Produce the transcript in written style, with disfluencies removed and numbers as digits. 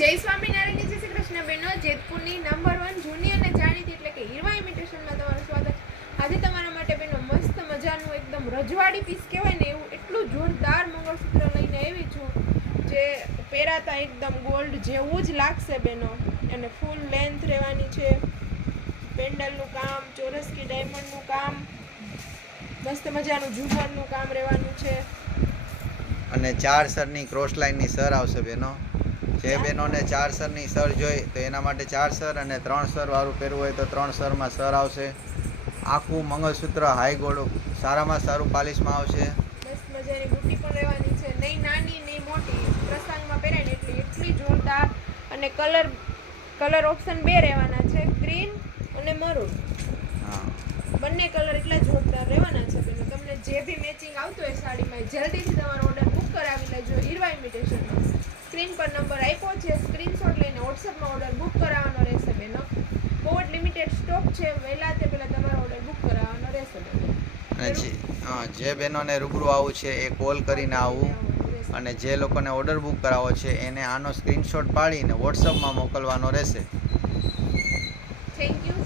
જય સ્વામિનારાયણ, જય શ્રી કૃષ્ણ બહેનો. જેતપુરની નંબર 1 જૂની અને જાણીતી એટલે કે હીરવા ઇમિટેશનમાં તમારું સ્વાગત. આજે તમારા માટે બહેનો મસ્ત મજાનું એકદમ રજવાડી પીસ કહેવાય ને એવું એટલું જોરદાર મંગળસૂત્ર લઈને આવી છું જે પહેરાતા એકદમ ગોલ્ડ જેવું જ લાગશે બહેનો. અને ફૂલ લેન્થ રહેવાની છે, પેન્ડલનું કામ, ચોરસકી ડાયમંડનું કામ, મસ્ત મજાનું ઝુમરનું કામ રહેવાનું છે. અને 4 સરની ક્રોસ લાઇનની સર આવશે બેનો. જે બહેનોને 4 સરની સર જોઈ તો એના માટે 4 સર, અને 3 સર વાળું પહેરવું હોય તો 3 સરમાં સર આવશે. આખું મંગળસૂત્ર હાઈ ગોલ્ડ સારામાં સારું પાલિશમાં આવશે. મસ્ત મજાની બુટ્ટી પણ રહેવાની છે, નહીં નાની નહીં મોટી, પ્રસંગમાં પહેરાય ને એટલી જોરદાર. અને કલર ઓપ્શન 2 રહેવાના છે, ગ્રીન અને મરૂન. હા, બંને કલર એટલા જોરદાર રહેવાના છે. તમને જે બી મેચિંગ આવતું હોય સાડીમાં જલ્દીથી તમારો ઓર્ડર બુક કરાવી લેજો હીરવા ઇમિટેશનમાં. સ્ક્રીન પર નંબર આપ્યો છે, સ્ક્રીનશોટ લઈને વોટ્સએપમાં ઓર્ડર બુક કરાવવાનો રહેશે બેનો. બહુ જ લિમિટેડ સ્ટોક છે, વહેલા તે પહેલાં તમારો ઓર્ડર બુક કરાવવાનો રહેશે બેનો. અને જે બહેનોને રૂબરૂ આવવું છે એ કોલ કરીને આવવું, અને જે લોકોને ઓર્ડર બુક કરાવવો છે એને આનો સ્ક્રીનશોટ પાડીને વોટ્સઅપમાં મોકલવાનો રહેશે. Thank you.